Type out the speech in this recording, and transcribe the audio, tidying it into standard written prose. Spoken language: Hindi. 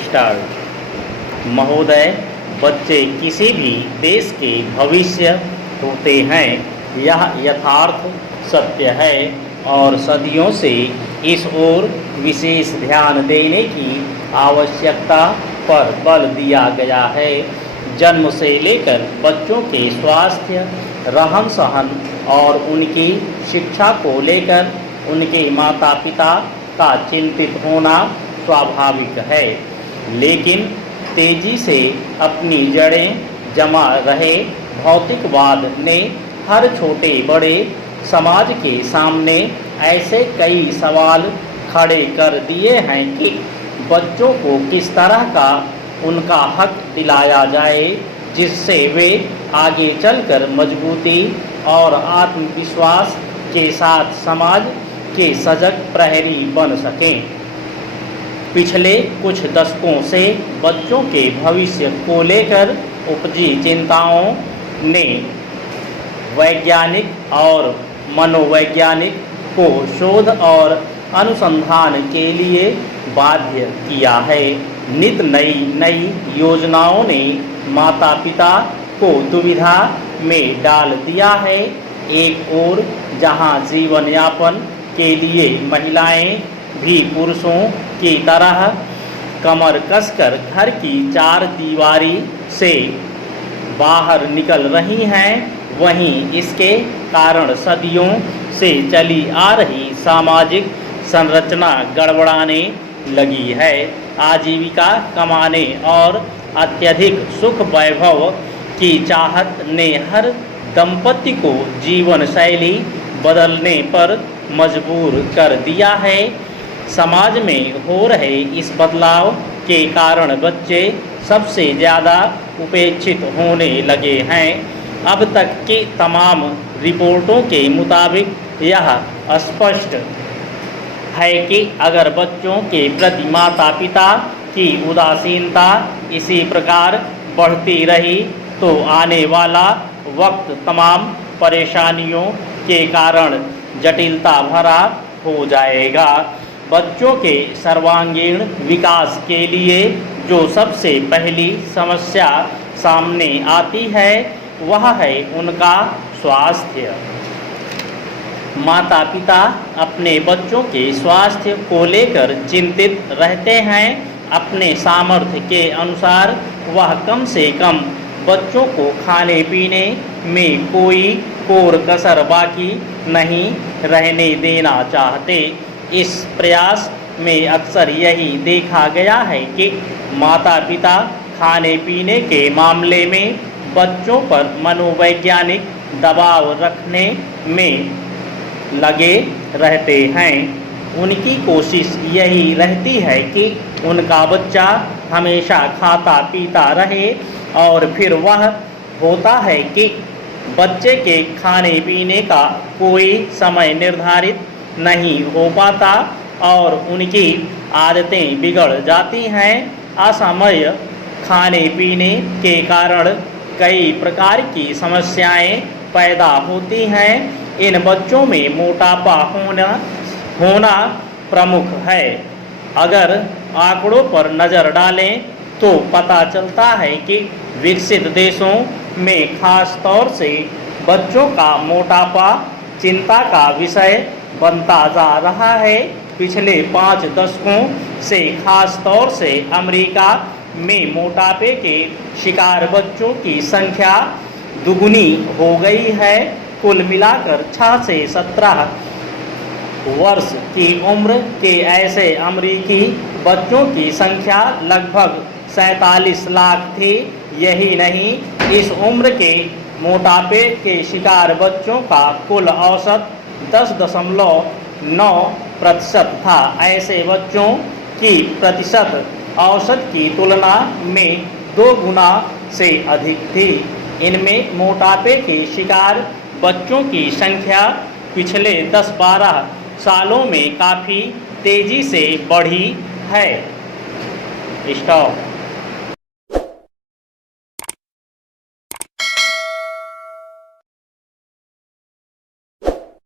स्टार्ट। महोदय, बच्चे किसी भी देश के भविष्य होते हैं, यह यथार्थ सत्य है और सदियों से इस ओर विशेष ध्यान देने की आवश्यकता पर बल दिया गया है। जन्म से लेकर बच्चों के स्वास्थ्य, रहन सहन और उनकी शिक्षा को लेकर उनके माता पिता का चिंतित होना स्वाभाविक है, लेकिन तेजी से अपनी जड़ें जमा रहे भौतिकवाद ने हर छोटे बड़े समाज के सामने ऐसे कई सवाल खड़े कर दिए हैं कि बच्चों को किस तरह का उनका हक दिलाया जाए, जिससे वे आगे चलकर मजबूती और आत्मविश्वास के साथ समाज के सजग प्रहरी बन सकें। पिछले कुछ दशकों से बच्चों के भविष्य को लेकर उपजी चिंताओं ने वैज्ञानिक और मनोवैज्ञानिक को शोध और अनुसंधान के लिए बाध्य किया है। नित नई योजनाओं ने माता पिता को दुविधा में डाल दिया है। एक ओर जहां जीवन यापन के लिए महिलाएं भी पुरुषों की तरह कमर कसकर घर की चार दीवारी से बाहर निकल रही हैं, वहीं इसके कारण सदियों से चली आ रही सामाजिक संरचना गड़बड़ाने लगी है। आजीविका कमाने और अत्यधिक सुख वैभव की चाहत ने हर दंपति को जीवन शैली बदलने पर मजबूर कर दिया है। समाज में हो रहे इस बदलाव के कारण बच्चे सबसे ज़्यादा उपेक्षित होने लगे हैं। अब तक की तमाम रिपोर्टों के मुताबिक यह स्पष्ट है कि अगर बच्चों के प्रति माता पिता की उदासीनता इसी प्रकार बढ़ती रही तो आने वाला वक्त तमाम परेशानियों के कारण जटिलता भरा हो जाएगा। बच्चों के सर्वांगीण विकास के लिए जो सबसे पहली समस्या सामने आती है वह है उनका स्वास्थ्य। माता पिता अपने बच्चों के स्वास्थ्य को लेकर चिंतित रहते हैं। अपने सामर्थ्य के अनुसार वह कम से कम बच्चों को खाने पीने में कोई कोर कसर बाकी नहीं रहने देना चाहते। इस प्रयास में अक्सर यही देखा गया है कि माता पिता खाने पीने के मामले में बच्चों पर मनोवैज्ञानिक दबाव रखने में लगे रहते हैं। उनकी कोशिश यही रहती है कि उनका बच्चा हमेशा खाता पीता रहे और फिर वह होता है कि बच्चे के खाने पीने का कोई समय निर्धारित नहीं हो पाता और उनकी आदतें बिगड़ जाती हैं। असमय खाने पीने के कारण कई प्रकार की समस्याएं पैदा होती हैं। इन बच्चों में मोटापा होना प्रमुख है। अगर आंकड़ों पर नज़र डालें तो पता चलता है कि विकसित देशों में खास तौर से बच्चों का मोटापा चिंता का विषय बनता जा रहा है। पिछले 5 दशकों से खास तौर से अमेरिका में मोटापे के शिकार बच्चों की संख्या दुगुनी हो गई है। कुल मिलाकर 6 से 17 वर्ष की उम्र के ऐसे अमेरिकी बच्चों की संख्या लगभग 47 लाख थी। यही नहीं, इस उम्र के मोटापे के शिकार बच्चों का कुल औसत 10.9% था। ऐसे बच्चों की प्रतिशत औसत की तुलना में 2 गुना से अधिक थी। इनमें मोटापे के शिकार बच्चों की संख्या पिछले 10-12 सालों में काफ़ी तेज़ी से बढ़ी है। स्टॉप।